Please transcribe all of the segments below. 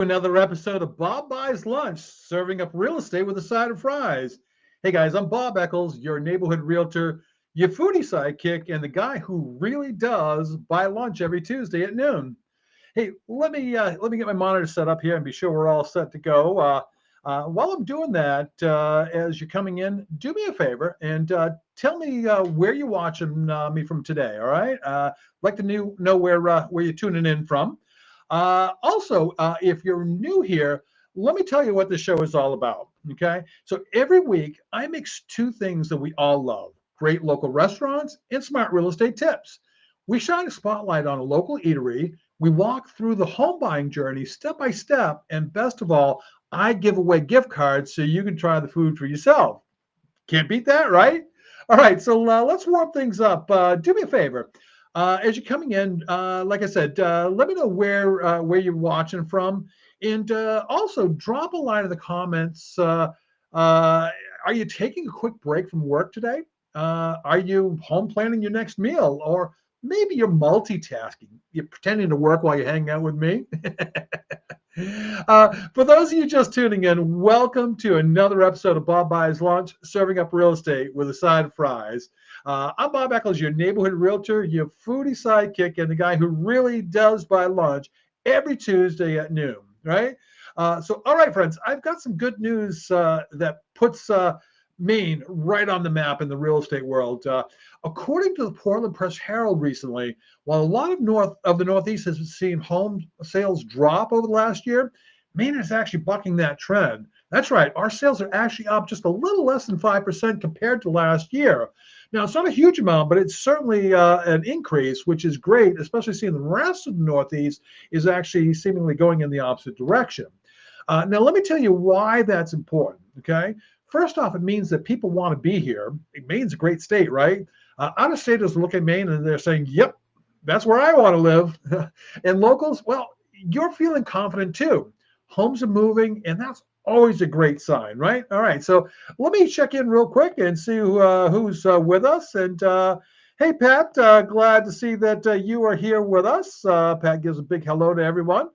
Another episode of Bob Buys Lunch, serving up real estate with a side of fries. Hey guys, I'm Bob Eccles, your neighborhood realtor, your foodie sidekick, and the guy who really does buy lunch every Tuesday at noon. Hey, let me get my monitor set up here and be sure we're all set to go. While I'm doing that, as you're coming in, do me a favor and tell me where you're watching me from today. All right, like to know where you're tuning in from. Also, if you're new here, let me tell you what this show is all about. Okay, so every week I mix two things that we all love: great local restaurants and smart real estate tips. We shine a spotlight on a local eatery. We walk through the home buying journey step by step. And best of all, I give away gift cards so you can try the food for yourself. Can't beat that, right? All right, so let's warm things up. Do me a favor. As you're coming in, like I said, let me know where you're watching from, and also drop a line in the comments. Are you taking a quick break from work today? Are you home planning your next meal, or maybe you're multitasking? You're pretending to work while you're hanging out with me. For those of you just tuning in, welcome to another episode of Bob Buys Lunch, serving up real estate with a side of fries. I'm Bob Eccles, your neighborhood realtor, your foodie sidekick, and the guy who really does buy lunch every Tuesday at noon, right? All right, friends, I've got some good news that puts Maine right on the map in the real estate world. According to the Portland Press Herald recently, while a lot of the Northeast has seen home sales drop over the last year, Maine is actually bucking that trend. That's right, our sales are actually up just a little less than 5% compared to last year. Now, it's not a huge amount, but it's certainly an increase, which is great, especially seeing the rest of the Northeast is actually seemingly going in the opposite direction. Now, let me tell you why that's important, okay? First off, it means that people want to be here. Maine's a great state, right? Out-of-staters look at Maine and they're saying, yep, that's where I want to live. And locals, well, you're feeling confident too. Homes are moving, and that's always a great sign, right? All right, so let me check in real quick and see who's with us. And hey, Pat, glad to see that you are here with us. Pat gives a big hello to everyone.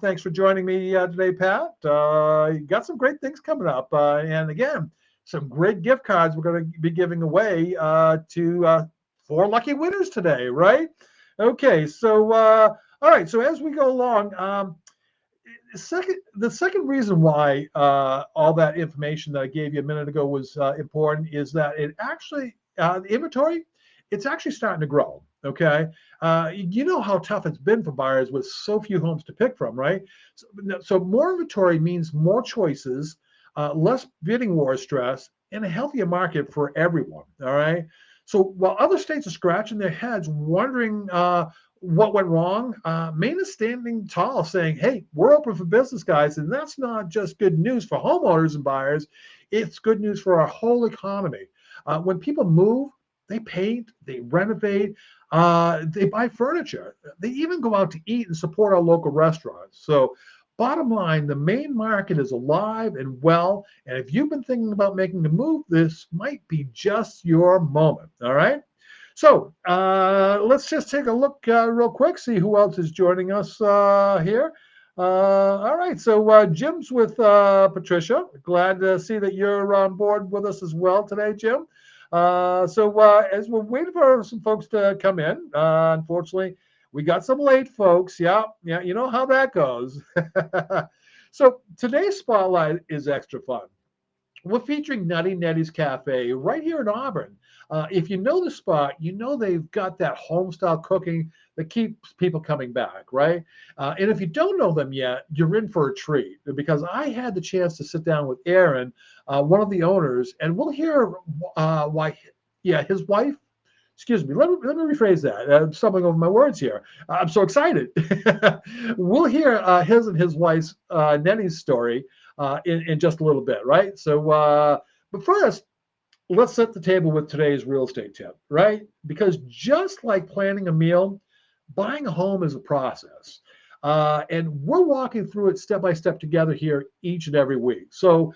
Thanks for joining me today, Pat. You got some great things coming up. And again, some great gift cards we're going to be giving away to four lucky winners today, right? Okay, so all right, so as we go along, the second reason why all that information that I gave you a minute ago was important is that it actually, the inventory, it's actually starting to grow. Okay. You know how tough it's been for buyers with so few homes to pick from, right? So more inventory means more choices, less bidding war stress, and a healthier market for everyone. All right. So while other states are scratching their heads, wondering what went wrong, Maine is standing tall, saying, "Hey, we're open for business, guys," and that's not just good news for homeowners and buyers; it's good news for our whole economy. When people move, they paint, they renovate, they buy furniture, they even go out to eat and support our local restaurants. So, bottom line, the Maine market is alive and well. And if you've been thinking about making the move, this might be just your moment. All right. So let's just take a look real quick, see who else is joining us here. All right, so Jim's with Patricia. Glad to see that you're on board with us as well today, Jim. As we're waiting for some folks to come in, unfortunately, we got some late folks. Yeah, you know how that goes. So today's spotlight is extra fun. We're featuring Nutty Netties Cafe right here in Auburn. If you know the spot, you know they've got that home style cooking that keeps people coming back, right? And if you don't know them yet, you're in for a treat because I had the chance to sit down with Aaron, one of the owners, and we'll hear why, yeah, his wife. Excuse me. Let me rephrase that. I'm stumbling over my words here. I'm so excited. We'll hear his and his wife's Nettie's story in just a little bit, right? So, but first, let's set the table with today's real estate tip, right? Because just like planning a meal, buying a home is a process. And we're walking through it step by step together here each and every week. So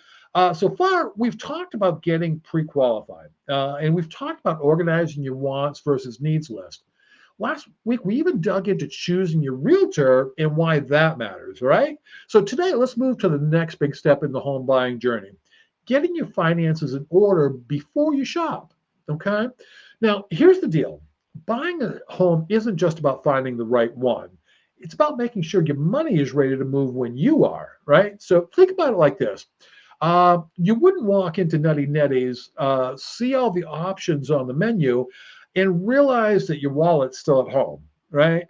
far, we've talked about getting pre qualified, and we've talked about organizing your wants versus needs list. Last week, we even dug into choosing your realtor and why that matters, right? So today, let's move to the next big step in the home buying journey, getting your finances in order before you shop, okay? Now, here's the deal. Buying a home isn't just about finding the right one. It's about making sure your money is ready to move when you are, right? So think about it like this. You wouldn't walk into Nutty Netties, see all the options on the menu, and realize that your wallet's still at home, right?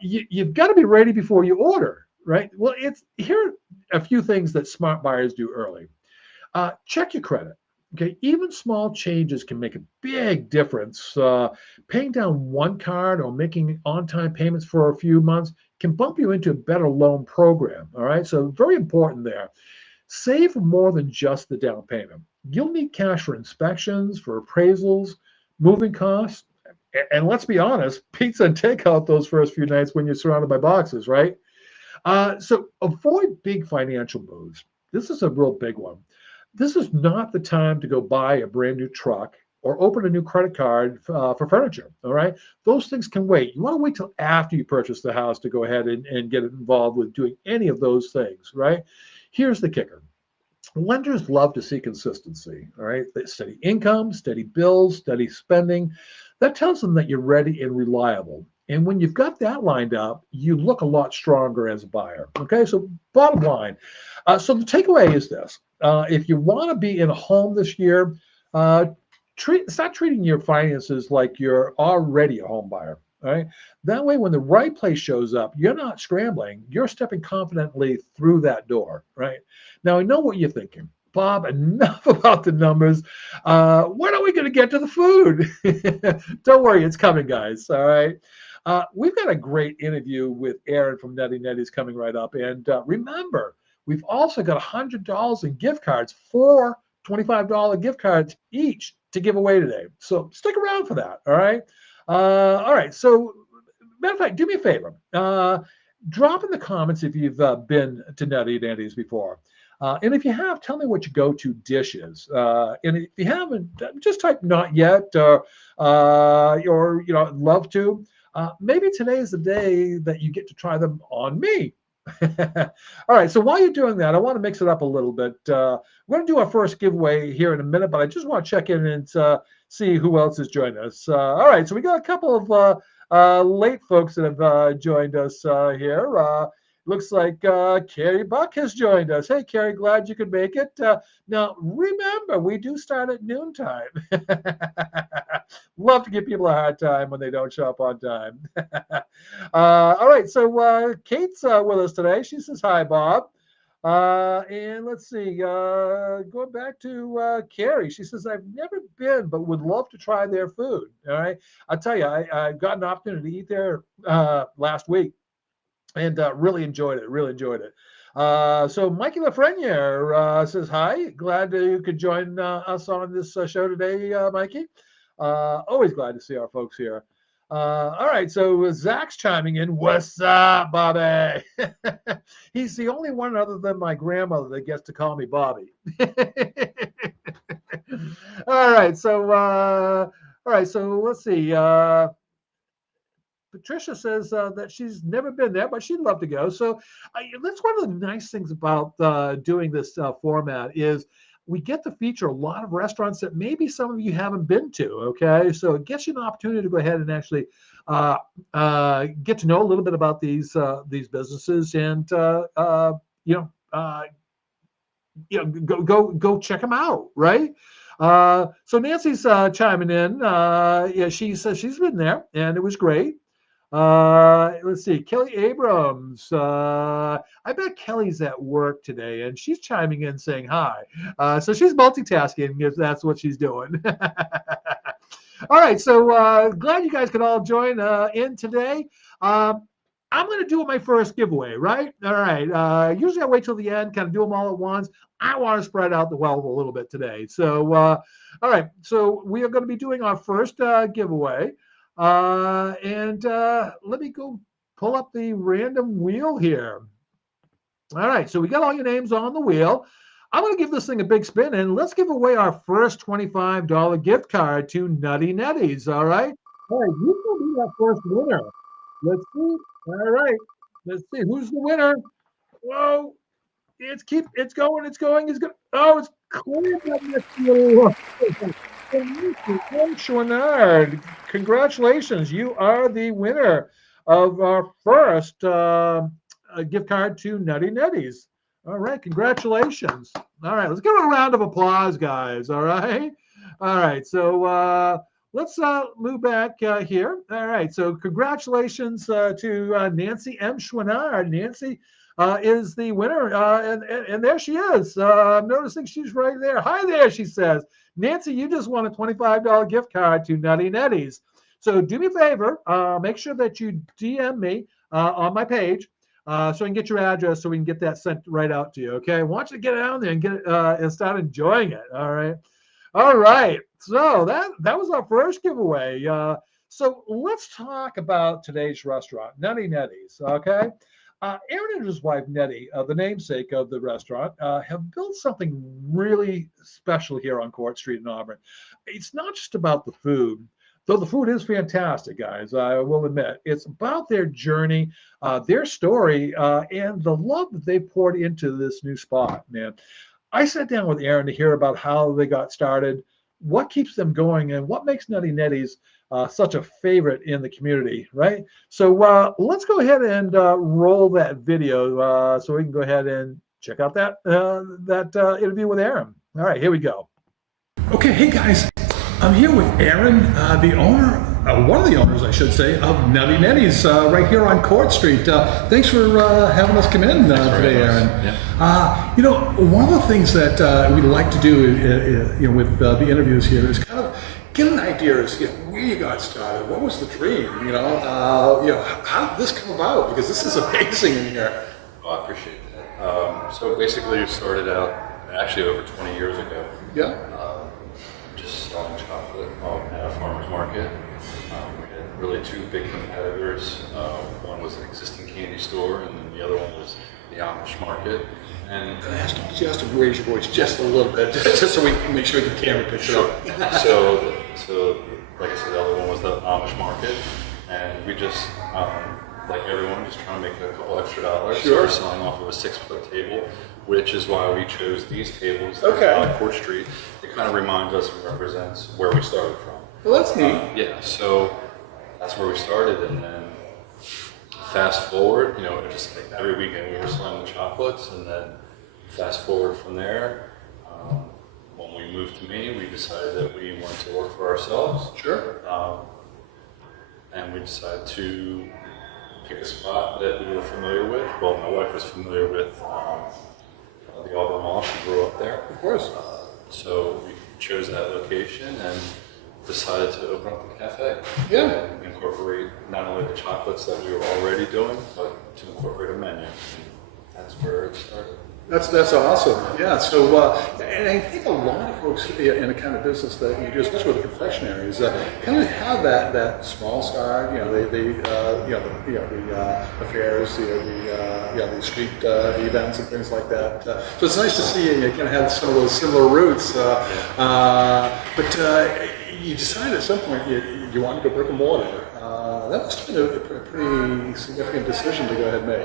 You've got to be ready before you order, right? Well, here are a few things that smart buyers do early. Check your credit. Okay, even small changes can make a big difference. Paying down one card or making on-time payments for a few months can bump you into a better loan program. All right, so very important there. Save more than just the down payment. You'll need cash for inspections, for appraisals, moving costs, and let's be honest, pizza and takeout those first few nights when you're surrounded by boxes, right? So avoid big financial moves. This is a real big one. This is not the time to go buy a brand new truck or open a new credit card for furniture. All right. Those things can wait. You want to wait till after you purchase the house to go ahead and get involved with doing any of those things. Right. Here's the kicker. Lenders love to see consistency. All right. Steady income, steady bills, steady spending. That tells them that you're ready and reliable. And when you've got that lined up, you look a lot stronger as a buyer. Okay. So, bottom line. So, the takeaway is this: if you want to be in a home this year, uh, start treating your finances like you're already a home buyer. All right. That way, when the right place shows up, you're not scrambling. You're stepping confidently through that door. Right. Now, I know what you're thinking. Bob, enough about the numbers. When are we going to get to the food? Don't worry, it's coming, guys. All right. We've got a great interview with Aaron from Nutty Netties coming right up. And remember, we've also got $100 in gift cards, four $25 gift cards each to give away today. So stick around for that. All right. All right. So, matter of fact, do me a favor. Drop in the comments if you've been to Nutty Netties before. And if you have, tell me what your go-to dish is. And if you haven't, just type "not yet" or I'd love to. Maybe today is the day that you get to try them on me. All right. So while you're doing that, I want to mix it up a little bit. We're going to do our first giveaway here in a minute, but I just want to check in and see who else has joined us. All right. So we got a couple of late folks that have joined us here. Looks like Carrie Buck has joined us. Hey, Carrie, glad you could make it. Now, remember, we do start at noontime. Love to give people a hard time when they don't show up on time. All right, so Kate's with us today. She says, hi, Bob. And let's see, going back to Carrie, she says, I've never been, but would love to try their food. All right. I'll tell you, I got an opportunity to eat there last week and really enjoyed it. Really enjoyed it. So Mikey Lafreniere says, hi, glad you could join us on this show today, Mikey. Always glad to see our folks here. All right, so Zach's chiming in. What's up, Bobby? He's the only one other than my grandmother that gets to call me Bobby. All right, so let's see. Patricia says that she's never been there, but she'd love to go. So that's one of the nice things about doing this format is we get to feature a lot of restaurants that maybe some of you haven't been to. Okay, so it gets you an opportunity to go ahead and actually get to know a little bit about these businesses and go check them out, right? So Nancy's chiming in. Yeah, she says she's been there and it was great. Let's see, Kelly Abrams. I bet Kelly's at work today, and she's chiming in saying hi. So she's multitasking if that's what she's doing. All right, so glad you guys could all join in today. I'm going to do my first giveaway, right? All right. Usually I wait till the end, kind of do them all at once. I want to spread out the wealth a little bit today. So, all right. So we are going to be doing our first giveaway. And let me go pull up the random wheel here. All right, so we got all your names on the wheel. I'm going to give this thing a big spin, and let's give away our first $25 gift card to Nutty Netties, all right? All right, you can be that first winner. Let's see. All right, let's see who's the winner. Whoa, it's going, it's going. Oh, it's clear that Chouinard. Congratulations, you are the winner of our first gift card to Nutty Netties. All right, congratulations. All right, let's give a round of applause, guys. All right. So let's move back here. All right. So congratulations to Nancy M. Chouinard. Nancy is the winner, and there she is. I'm noticing she's right there. Hi there, she says. Nancy, you just won a $25 gift card to Nutty Netties. So do me a favor, make sure that you DM me on my page so I can get your address so we can get that sent right out to you. Okay, I want you to get out there and get it and start enjoying it. All right. All right. So that was our first giveaway. So let's talk about today's restaurant, Nutty Netties. Okay. Aaron and his wife Nettie, the namesake of the restaurant, have built something really special here on Cort Street in Auburn. It's not just about the food, though the food is fantastic, guys. I will admit it's about their journey, their story, and the love that they poured into this new spot. Man, I sat down with Aaron to hear about how they got started, what keeps them going, and what makes Nutty Netties such a favorite in the community, right? So let's go ahead and roll that video so we can go ahead and check out that interview with Aaron. All right, here we go. Okay, hey guys, I'm here with Aaron, the owner, one of the owners, I should say, of Nutty Netties right here on Cort Street. Thanks for having us come in today, Aaron. Yeah. One of the things that we like to do, with the interviews here is kind of get an idea as where you got started. What was the dream? How did this come about? Because this is amazing in here. Well, I appreciate that. So basically, we started out actually over 20 years ago. Yeah. Just selling chocolate at a farmer's market. We had really two big competitors. One was an existing candy store, and then the other one was the Amish market. And Can I ask you just to raise your voice just a little bit, just so we can make sure the camera picks it up? so, like I said, the other one was the Amish market, and we just, like everyone, just trying to make a couple extra dollars. Sure. So we're selling off of a 6-foot table, which is why we chose these tables on Cort Street. It kind of reminds us and represents where we started from. Well, that's neat. Yeah, so that's where we started, and then fast forward, just like every weekend we were selling the chocolates, and then fast forward from there, when we moved to Maine, we decided that we wanted to work for ourselves. Sure. And we decided to pick a spot that we were familiar with. Well, my wife was familiar with the Auburn Mall. She grew up there. Of course. So we chose that location and decided to open up a cafe. Yeah. And incorporate not only the chocolates that we were already doing, but to incorporate a menu. And that's where it started. That's awesome. Yeah. So, and I think a lot of folks in the kind of business that you do, especially with the confectionaries, kind of have that small start. The fairs, the street events and things like that. So it's nice to see you kind of have some of those similar roots. But you decided at some point you wanted to go brick and mortar. That must have been a pretty significant decision to go ahead and make.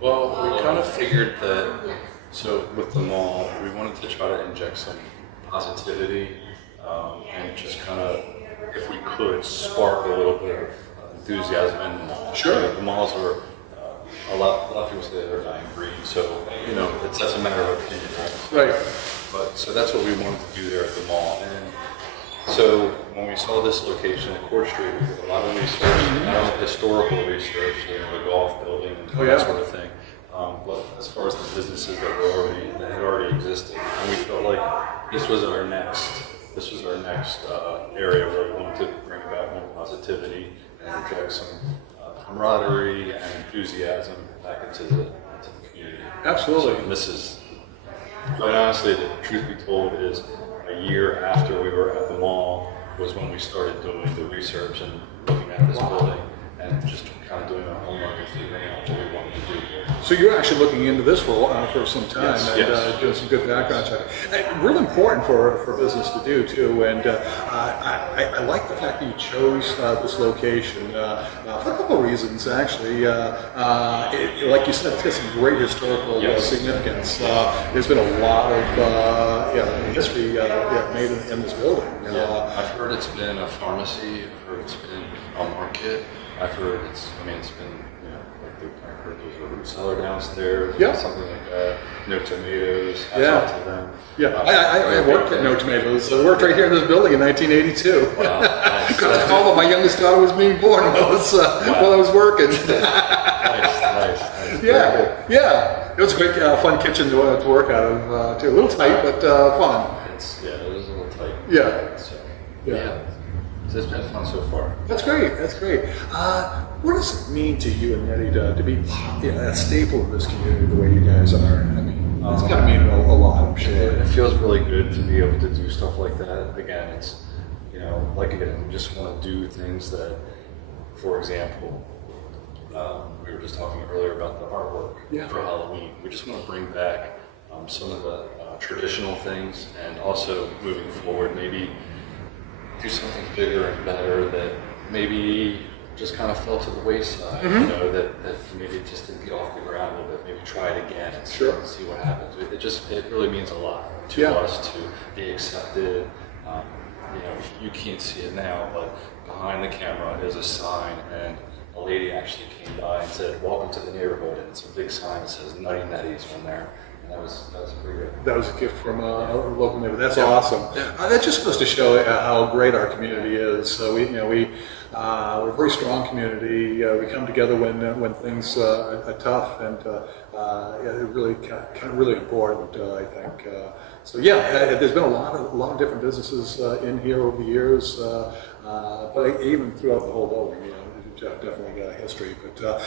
Well, we kind of figured that, so with the mall, we wanted to try to inject some positivity and just kind of, if we could, spark a little bit of enthusiasm in the mall. Sure. The malls are, a lot of people say they're dying breed, so, that's a matter of opinion, right? Right. But, so that's what we wanted to do there at the mall. And so when we saw this location at Cort Street, we did a lot of research, not only historical research, the golf building and that sort of thing, but as far as the businesses that had already existed, and we felt like this was our next area where we wanted to bring about more positivity and inject some camaraderie and enthusiasm back into the community. Absolutely. So, and this is, quite honestly, the truth be told, is a year after we were at the mall was when we started doing the research and looking at this building and just kind of doing our homework and figuring out what we wanted to do here. So you're actually looking into this for some time and doing some good background check. Really important for business to do too. And I like the fact that you chose this location for a couple of reasons. Actually, like you said, it's got some great historical significance. There's been a lot of history made in this building. I've heard it's been a pharmacy. I've heard it's been a market. I've heard it's been, I heard there's a root cellar downstairs, something like that. No tomatoes. I talked to them. I worked at No Tomatoes. I worked right here in this building in 1982. Wow. Got a call when my youngest daughter was being born while I was working. Nice. Yeah. It was a great, fun kitchen to work out of, too. A little tight, but fun. It was a little tight. Yeah. So it's been fun so far. That's great. What does it mean to you and Nettie to be a staple of this community the way you guys are? I mean, it's got to mean a lot, I'm sure. It feels really good to be able to do stuff like that. Again, it's, we just want to do things that, for example, we were just talking earlier about the artwork for Halloween. We just want to bring back some of the traditional things, and also moving forward, maybe do something bigger and better that maybe just kind of fell to the wayside, that maybe it just didn't get off the ground a little bit. Maybe try it again and see what happens. It really means a lot to us to be accepted. You can't see it now, but behind the camera is a sign, and a lady actually came by and said, "Welcome to the neighborhood," and it's a big sign that says Nutty Netties on there. That was pretty good. That was a gift from a local neighbor. That's awesome. That just goes to show how great our community is. We're a very strong community. We come together when things are tough, and it really really important. I think. There's been a lot of different businesses in here over the years, but even throughout the whole building, definitely got a history. But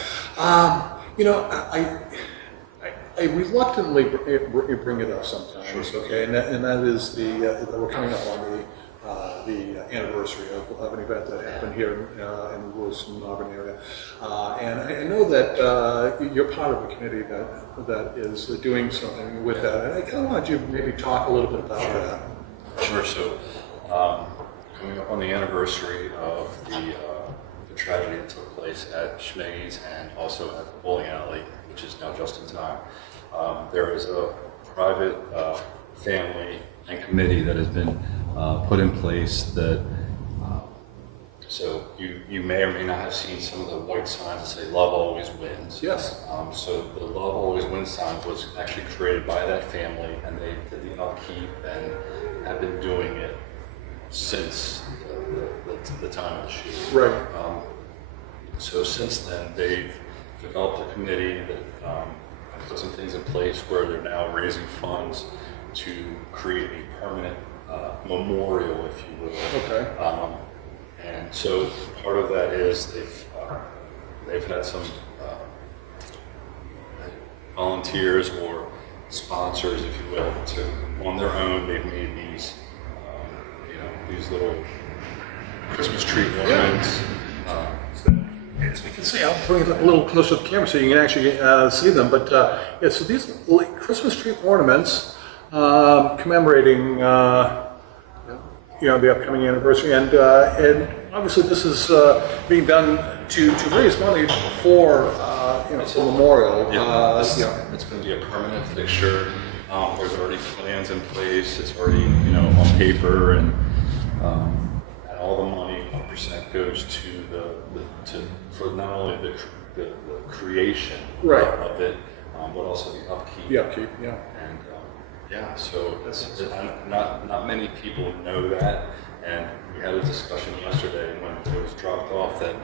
I reluctantly bring it up sometimes, okay, and that is that we're coming up on the anniversary of an event that happened here in the Wilson, Auburn area, and I know that you're part of a committee that is doing something with that, and I kind of wanted you to maybe talk a little bit about that. Sure. So, coming up on the anniversary of the tragedy that took place at Schmeggy's and also at the bowling alley, which is now Just in Time. There is a private family and committee that has been put in place that, so you may or may not have seen some of the white signs that say "Love Always Wins." Yes. So the "Love Always Wins" sign was actually created by that family, and they did the upkeep and have been doing it since the time of the shoot. Right. So since then, they've developed a committee that put some things in place where they're now raising funds to create a permanent memorial, if you will. Okay. And so part of that is they've had some volunteers or sponsors, if you will, to on their own they've made these little Christmas tree ornaments. As we can see, I'll bring it a little closer to the camera so you can actually see them. But so these Christmas tree ornaments commemorating the upcoming anniversary, and obviously this is being done to raise money for it's a memorial. It's going to be a permanent fixture. There's already plans in place. It's already on paper, and all the money, 1% goes to for not only the creation of it, but also the upkeep. The upkeep, And so not many people know that, and we had a discussion yesterday when it was dropped off that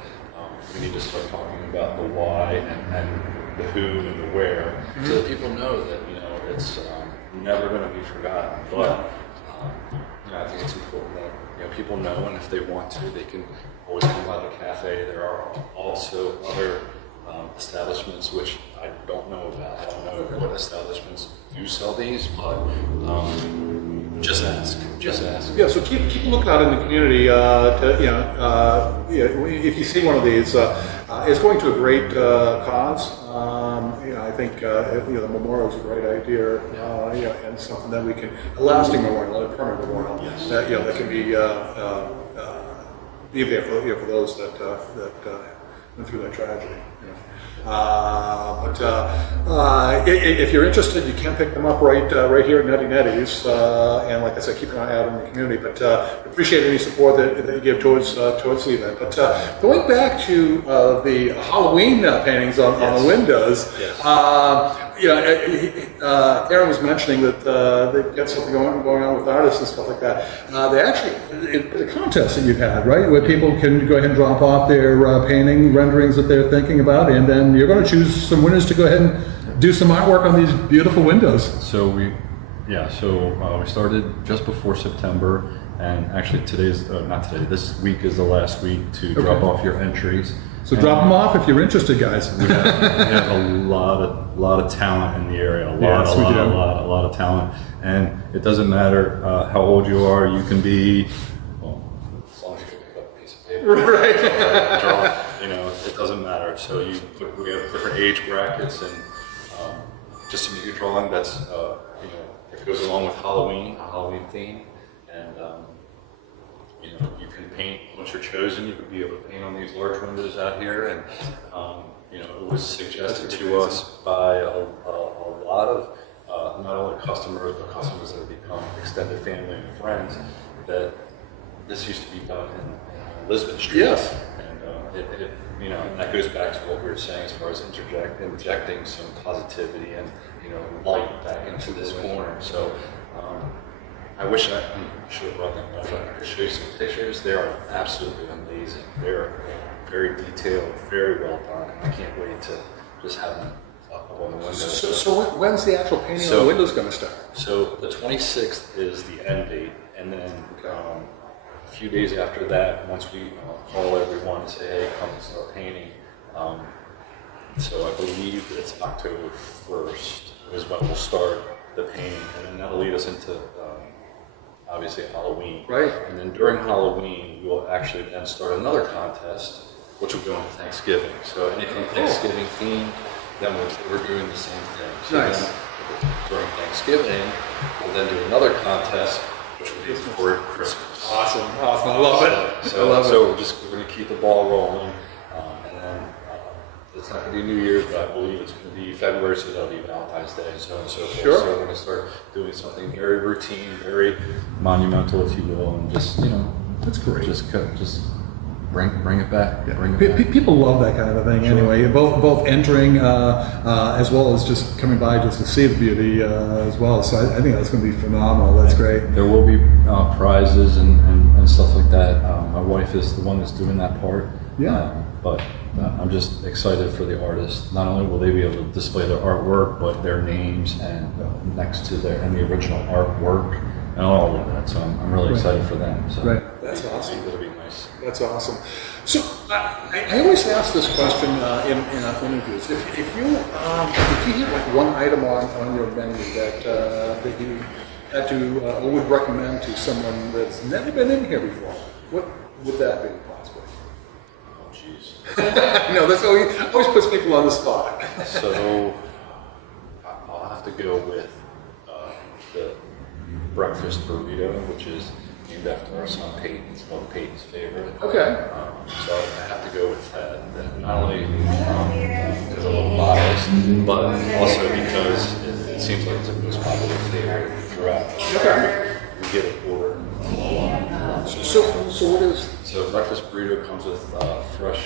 we need to start talking about the why and the who and the where, so that people know that it's never going to be forgotten. But I think it's important that people know, and if they want to, they can always come by the cafe. There are also other establishments which I don't know about. I don't know what establishments do sell these, but just ask. Yeah. So keep a lookout in the community. If you see one of these, it's going to a great cause. I think the memorial is a great idea, and something that we can, a lasting memorial, a permanent memorial, that that can be there for those that went through that tragedy. If you're interested, you can pick them up right here at Netties, and like I said, keep an eye out in the community. But appreciate any support that you give towards the event. But going back to the Halloween paintings on the windows, Aaron was mentioning that they've got something going on with artists and stuff like that. They actually, the contest that you've had, right, where people can go ahead and drop off their painting renderings that they're thinking about, and then you're going to choose some winners to go ahead and do some artwork on these beautiful windows. So we started just before September, and actually this week is the last week to drop off your entries. So drop them off if you're interested, guys. We have a lot of talent in the area. A lot of talent, and it doesn't matter how old you are. You can be, well, as long as you can pick up a piece of paper, right? Draw, it doesn't matter. So we have different age brackets, and just submit your drawing. That's it goes along with Halloween, a Halloween theme, and you can paint once you're chosen. You could be able to paint on these large windows out here, and it was suggested to us by a lot of not only customers but customers that have become extended family and friends that this used to be done in Elizabeth Street. Yes, and that goes back to what we were saying as far as injecting some positivity and light back into this corner. So. I wish I should have brought them back. I could show you some pictures. They are absolutely amazing. They're very detailed, very well done, and I can't wait to just have them up on the windows. So when's the actual painting on the windows going to start? So the 26th is the end date, and then a few days after that, once we call everyone and say, hey, come and start painting. So I believe it's October 1st is when we'll start the painting, and then that'll lead us into obviously Halloween. Right. And then during Halloween, we'll actually then start another contest, which will go into Thanksgiving. So anything Thanksgiving themed, then we're doing the same thing. So nice. Then, during Thanksgiving, we'll then do another contest, which will be for Christmas. Awesome. I love it. So we're going to keep the ball rolling, and then it's not going to be New Year's, but I believe it's going to be February, so that'll be Valentine's Day, and so on and so forth. Sure. So we're going to start doing something very routine, very monumental, if you will, and just that's great. Just bring it back. Yeah. Bring it back. People love that kind of a thing. Sure. Anyway, both entering as well as just coming by just to see the beauty as well. So I think that's going to be phenomenal. That's great. There will be prizes and stuff like that. My wife is the one that's doing that part. Yeah. But I'm just excited for the artists. Not only will they be able to display their artwork, but their names and next to the original artwork and all of that. So I'm really excited for them. So right. That's awesome. It'll be nice. That's awesome. So I always ask this question in interviews. If you had like one item on your menu that you had to or would recommend to someone that's never been in here before, what would that be? That's always puts people on the spot. So I'll have to go with the breakfast burrito, which is named after our son Peyton. It's called Peyton's favorite. Okay. So I have to go with that. Not only because I'm a little biased, but also because it seems like it's the most popular favorite throughout. Okay. We get it ordered. So what is? So breakfast burrito comes with fresh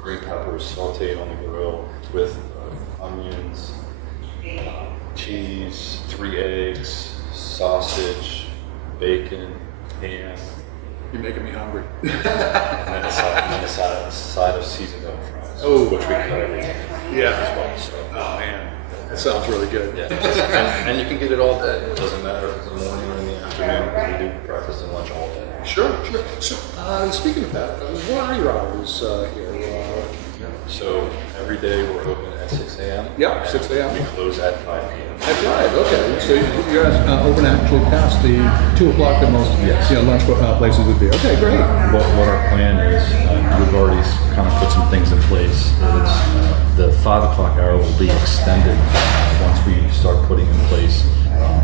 green peppers sauteed on the grill with onions, cheese, 3 eggs, sausage, bacon, ham. You're making me hungry. And then a side of seasoned oak fries, which we cut every day as well. So, oh man, that sounds really good. Yeah, and you can get it all day. It doesn't matter if it's in the morning or in the afternoon, because we do breakfast and lunch all day. Sure. So, speaking of that, what are your hours here? So every day we're open at 6 a.m. Yeah, and 6 a.m. We close at 5 p.m. That's right. Okay. So you guys open actually past the 2 o'clock that most Yes. lunch places would be. Okay, great. What our plan is, we've already kind of put some things in place. The 5 o'clock hour will be extended once we start putting in place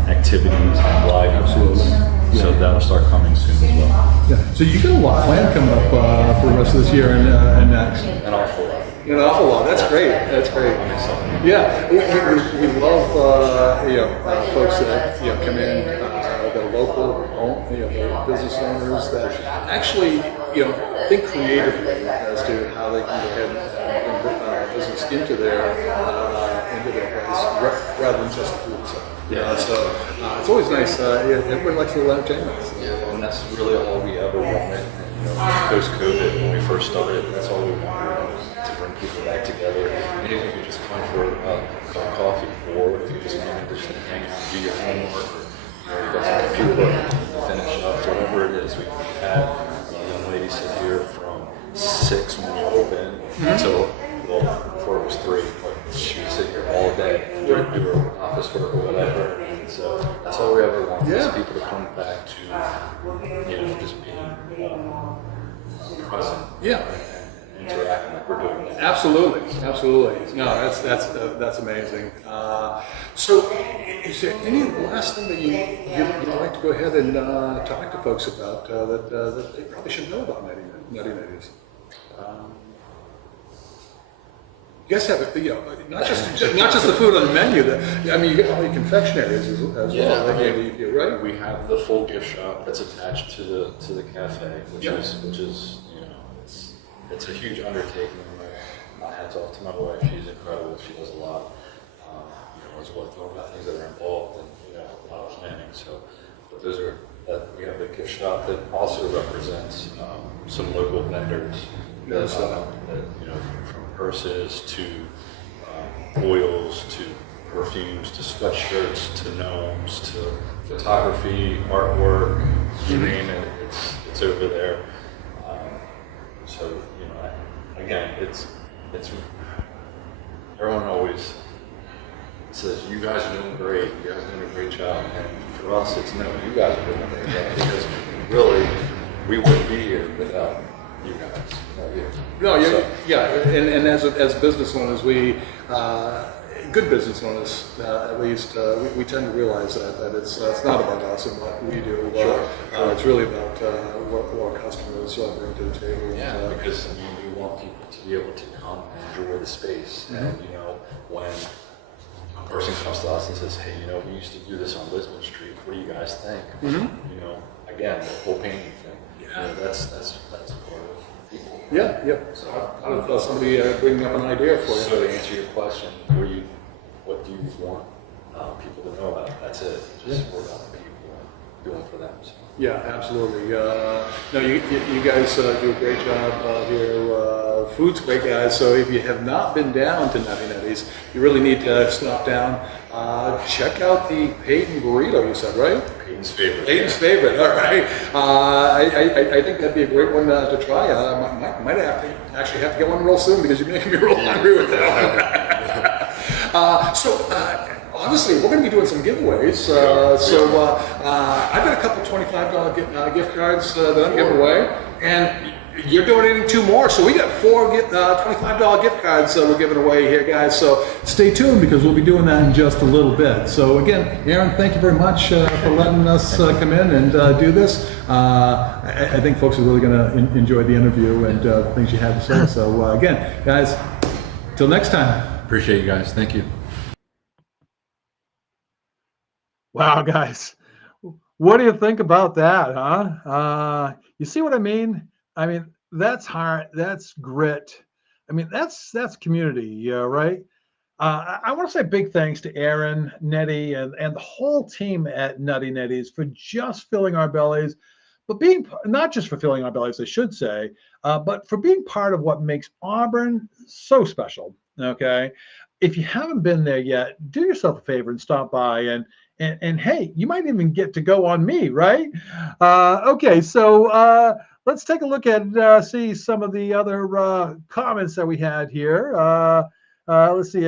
activities and live events. So that'll start coming soon as well. Yeah. So you got a lot planned coming up for the rest of this year and next. An awful lot. An awful lot. That's great. That's great. Yeah, we love folks that come in, the local the business owners that actually think creatively as to how they can go ahead and bring business into their place rather than just the food stuff. Yeah, so it's always nice. Everybody likes a little entertainment. Yeah, and that's really all we ever wanted. Post-COVID, when we first started, that's all we wanted was to bring people back together. And even if you just come for a cup of coffee, or if you just come and just hang out, do your homework, or you got some computer, finish up, whatever it is. We've had a young lady sit here from 6 when we opened until, before it was 3, but she would sit here all day, do her office work or whatever. And so that's all we ever want is people to come back to, just being present. Yeah. And interacting like we're doing. Absolutely. No, that's amazing. So, is there any last thing that you'd like to go ahead and talk to folks about that they probably should know about Nutty Netties? You guys have not just the food on the menu. You get all your confectionaries as well. Right? We have the full gift shop that's attached to the cafe, which is it's a huge undertaking. My hats off to my wife; she's incredible. She does a lot. As well as all the things that are involved and a lot of planning. So, but those are we have the gift shop that also represents some local vendors. That, from purses to oils to perfumes to sweatshirts to gnomes to photography, artwork, you name it, it's over there. So again, it's everyone always says you guys are doing great, you guys are doing a great job, and for us, it's no, you guys are doing a great job because really we wouldn't be here without you guys. And as business owners, good business owners, at least, we tend to realize that it's not about us and what we do. It's really about what our customers bring to the table. Yeah, because we want people to be able to come and enjoy the space. And when a person comes to us and says, "Hey, we used to do this on Lisbon Street. What do you guys think?" Again, the whole painting thing. That's part of people. Yeah. So how about somebody bringing up an idea for you? So to answer your question, what do you want people to know about? That's it. Just more about the people and doing for them. So. Yeah, absolutely. No, you guys do a great job here. Food's great, guys. So if you have not been down to Nutty Netties, you really need to stop down. Check out the Peyton burrito. You said, right? Peyton's favorite. Peyton's favorite. All right. I think that'd be a great one to try. Might have to get one real soon because you're making me real hungry with that one. Obviously, we're going to be doing some giveaways. I've got a couple $25 gift cards that I'm giving away, and you're donating 2 more. So we got 4 $25 gift cards we're giving away here, guys. So stay tuned because we'll be doing that in just a little bit. So again, Aaron, thank you very much for letting us come in and do this. I think folks are really going to enjoy the interview and the things you had to say. So again, guys, till next time. Appreciate you guys. Thank you. Wow, guys, what do you think about that, huh? You see what I mean? I mean, that's heart, that's grit. I mean, that's community, right? I want to say big thanks to Aaron, Nettie, and the whole team at Nutty Netties for just filling our bellies, but being not just for filling our bellies, I should say, but for being part of what makes Auburn so special. Okay, if you haven't been there yet, do yourself a favor and stop by and hey, you might even get to go on me, right? Okay, so let's take a look at see some of the other comments that we had here. Let's see.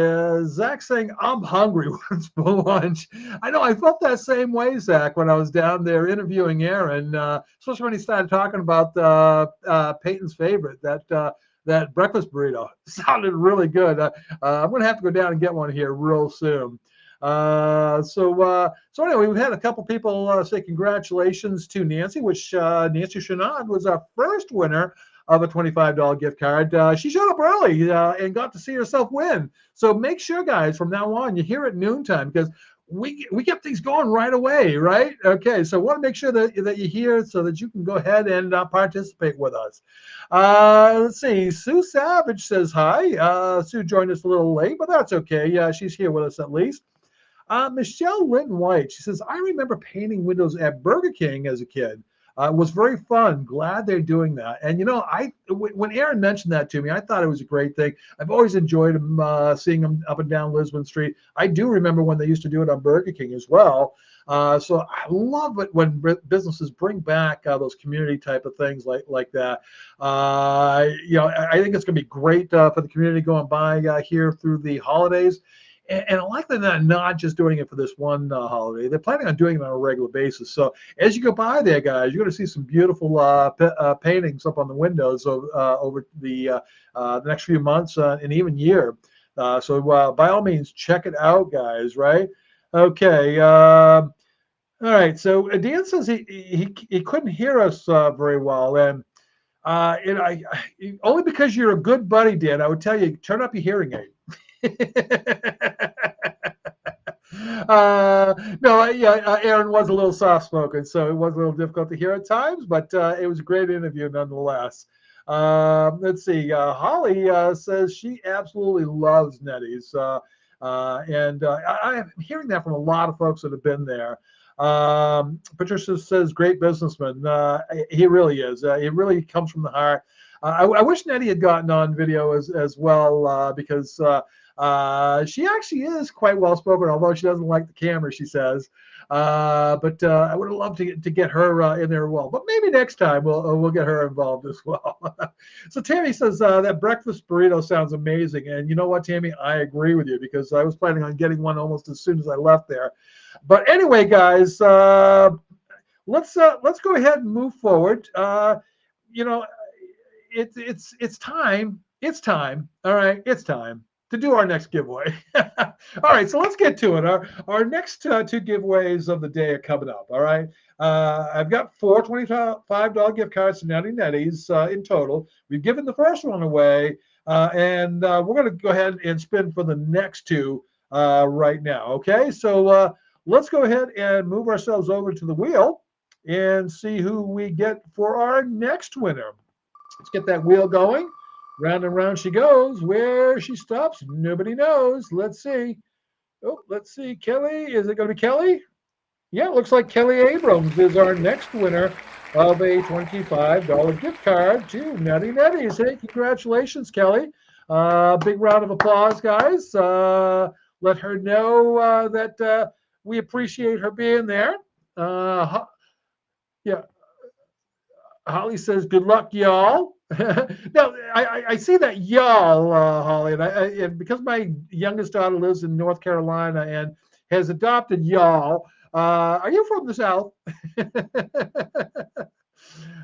Zach saying, I'm hungry. What's for lunch? I know I felt that same way, Zach, when I was down there interviewing Aaron, especially when he started talking about Peyton's favorite, that breakfast burrito. Sounded really good. I'm going to have to go down and get one here real soon. So anyway, we've had a couple people say congratulations to Nancy, which Nancy Chenard was our first winner of a $25 gift card. She showed up early and got to see herself win. So make sure, guys, from now on, you're here at noontime because we get things going right away, right? Okay, so I want to make sure that you're here so that you can go ahead and participate with us. Let's see. Sue Savage says hi. Sue joined us a little late, but that's okay. She's here with us at least. Michelle Linton White, she says, I remember painting windows at Burger King as a kid. It was very fun. Glad they're doing that. And when Aaron mentioned that to me, I thought it was a great thing. I've always enjoyed seeing them up and down Lisbon Street. I do remember when they used to do it on Burger King as well. So I love it when businesses bring back those community type of things like that. I think it's going to be great for the community going by here through the holidays. And likely not just doing it for this one holiday. They're planning on doing it on a regular basis. So as you go by there, guys, you're going to see some beautiful paintings up on the windows over the next few months and even year. So by all means, check it out, guys. Right? Okay. All right. So Dan says he couldn't hear us very well, and only because you're a good buddy, Dan. I would tell you, turn up your hearing aid. Aaron was a little soft-spoken, so it was a little difficult to hear at times, but it was a great interview nonetheless. Let's see. Holly says she absolutely loves Netties, and I'm hearing that from a lot of folks that have been there. Patricia says, great businessman. He really is. He really comes from the heart. I wish Nettie had gotten on video as well because she actually is quite well spoken, although she doesn't like the camera, she says. But I would have loved to get her in there as well. But maybe next time we'll get her involved as well. So Tammy says that breakfast burrito sounds amazing, and you know what, Tammy, I agree with you because I was planning on getting one almost as soon as I left there. But anyway, guys, let's go ahead and move forward. It's time. It's time. All right, it's time to do our next giveaway. All right, so let's get to it. Our next two giveaways of the day are coming up. All right, I've got 4 $25 gift cards to Netties in total. We've given the first one away, and we're going to go ahead and spin for the next two right now. Okay, so let's go ahead and move ourselves over to the wheel and see who we get for our next winner. Let's get that wheel going. Round and round she goes. Where she stops, nobody knows. Let's see. Oh, let's see. Kelly, is it going to be Kelly? Yeah, it looks like Kelly Abrams is our next winner of a $25 gift card to Nutty Netties. Hey, congratulations, Kelly. Big round of applause, guys. Let her know that we appreciate her being there. Yeah. Holly says, good luck, y'all. Now, I see that y'all, Holly, and because my youngest daughter lives in North Carolina and has adopted y'all, are you from the South?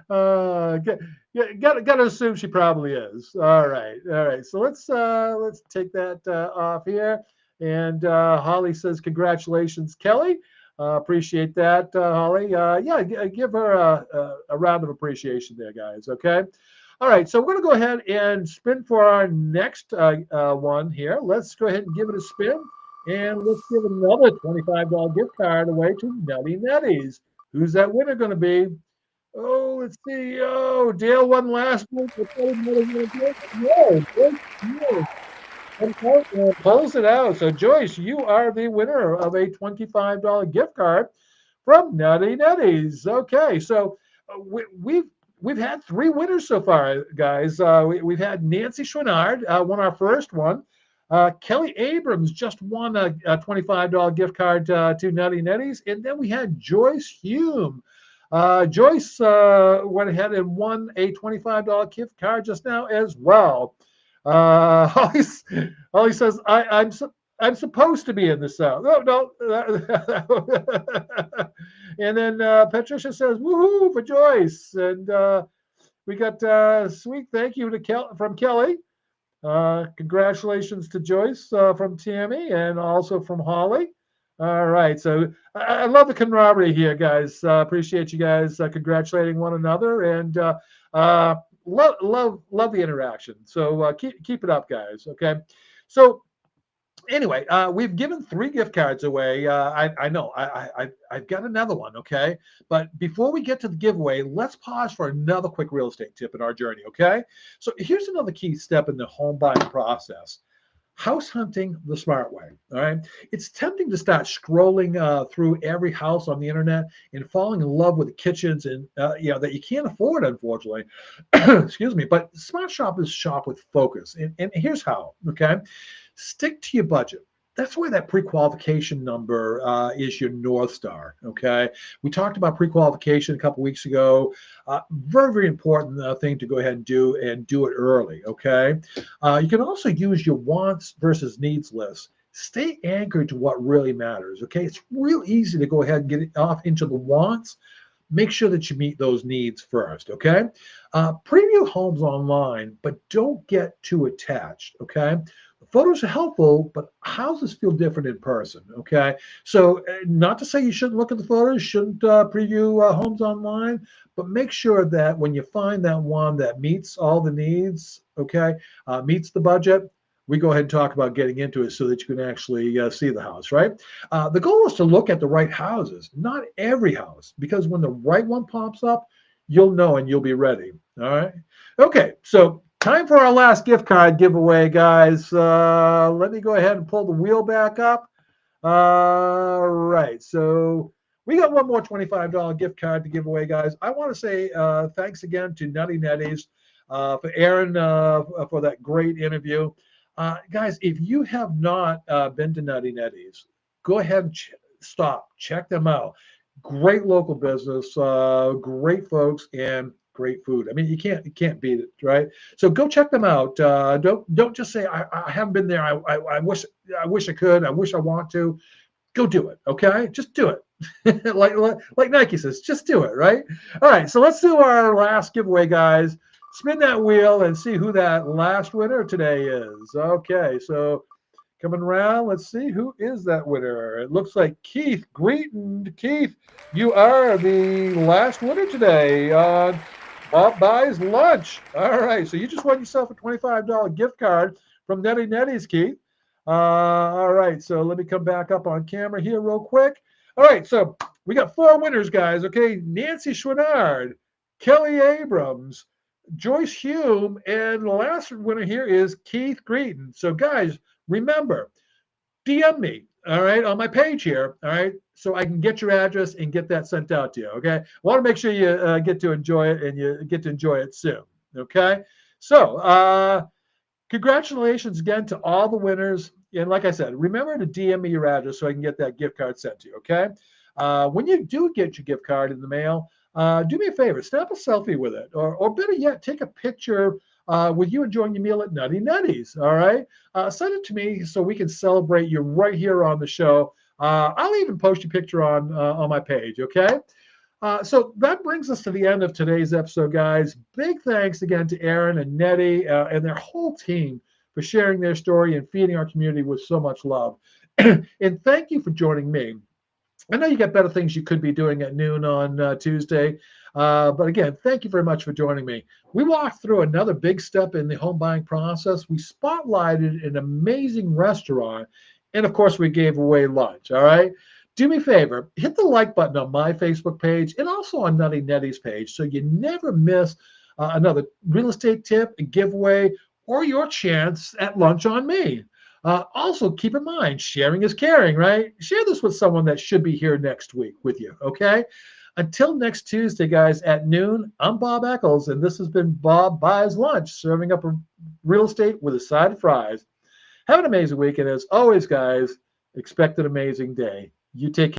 Got to assume she probably is. All right. So let's take that off here. And Holly says, congratulations, Kelly. Appreciate that, Holly. Give her a round of appreciation there, guys. Okay. All right. So we're going to go ahead and spin for our next one here. Let's go ahead and give it a spin. And let's give another $25 gift card away to Nutty Netties. Who's that winner going to be? Oh, let's see. Oh, Dale won last week. And pulls it out. So Joyce, you are the winner of a $25 gift card from Nutty Netties. Okay, so we've had 3 winners so far, guys. We've had Nancy Chouinard won our first one. Kelly Abrams just won a $25 gift card to Nutty Netties, and then we had Joyce Hume. Joyce went ahead and won a $25 gift card just now as well. Holly, Holly says, I'm supposed to be in the South. No, no. And then Patricia says, woohoo for Joyce. And we got sweet thank you to from Kelly. Congratulations to Joyce from Tammy and also from Holly. All right. So I love the camaraderie here, guys. Appreciate you guys congratulating one another and love the interaction. So keep it up, guys. Okay. So anyway, we've given 3 gift cards away. I know I've got another one. Okay, but before we get to the giveaway, let's pause for another quick real estate tip in our journey. Okay, so here's another key step in the home buying process. House hunting the smart way. All right. It's tempting to start scrolling through every house on the internet and falling in love with the kitchens and that you can't afford, unfortunately. Excuse me. But smart shoppers shop with focus. And here's how. Okay. Stick to your budget. That's why that pre-qualification number is your North Star. Okay. We talked about pre-qualification a couple weeks ago. Very, very important thing to go ahead and do it early. Okay. You can also use your wants versus needs list. Stay anchored to what really matters. Okay. It's real easy to go ahead and get off into the wants. Make sure that you meet those needs first. Okay. Preview homes online, but don't get too attached. Okay. Photos are helpful, but houses feel different in person. Okay, so not to say you shouldn't look at the photos, shouldn't preview homes online, but make sure that when you find that one that meets all the needs, okay, meets the budget, we go ahead and talk about getting into it so that you can actually see the house, right? The goal is to look at the right houses, not every house, because when the right one pops up, you'll know and you'll be ready. All right. Okay, so time for our last gift card giveaway, guys. Let me go ahead and pull the wheel back up. All right, so we got one more $25 gift card to give away, guys. I want to say thanks again to Nutty Netties, for Aaron for that great interview. Guys, if you have not been to Nutty Netties, go ahead and check them out. Great local business, great folks, and great food. I mean, you can't beat it, right? So go check them out. Don't just say I haven't been there. I wish I could. I wish I want to. Go do it. Okay, just do it. like Nike says, just do it. Right. All right. So let's do our last giveaway, guys. Spin that wheel and see who that last winner today is. Okay. So coming around, let's see who is that winner. It looks like Keith Greeton. Keith, you are the last winner today on Bob Buys Lunch. All right, so you just won yourself a $25 gift card from Netties, Keith. All right, so let me come back up on camera here real quick. All right, so we got 4 winners, guys. Okay, Nancy Schwinnard, Kelly Abrams, Joyce Hume, and the last winner here is Keith Greeton. So, guys, remember, DM me, all right, on my page here, all right, so I can get your address and get that sent out to you, okay? I want to make sure you get to enjoy it and you get to enjoy it soon, okay? So, congratulations again to all the winners. And like I said, remember to DM me your address so I can get that gift card sent to you, okay? When you do get your gift card in the mail, do me a favor, snap a selfie with it, or better yet, take a picture with you enjoying your meal at Nutty Netties. All right, send it to me so we can celebrate you right here on the show. I'll even post your picture on my page. Okay. So that brings us to the end of today's episode, guys. Big thanks again to Aaron and Nettie and their whole team for sharing their story and feeding our community with so much love. And thank you for joining me. I know you got better things you could be doing at noon on Tuesday. But again, thank you very much for joining me. We walked through another big step in the home buying process. We spotlighted an amazing restaurant. And of course, we gave away lunch. All right. Do me a favor, hit the like button on my Facebook page and also on Nutty Nettie's page so you never miss another real estate tip, a giveaway, or your chance at lunch on me. Also, keep in mind, sharing is caring, right? Share this with someone that should be here next week with you, okay? Until next Tuesday, guys, at noon, I'm Bob Eccles, and this has been Bob Buys Lunch, serving up real estate with a side of fries. Have an amazing week, and as always, guys, expect an amazing day. You take care.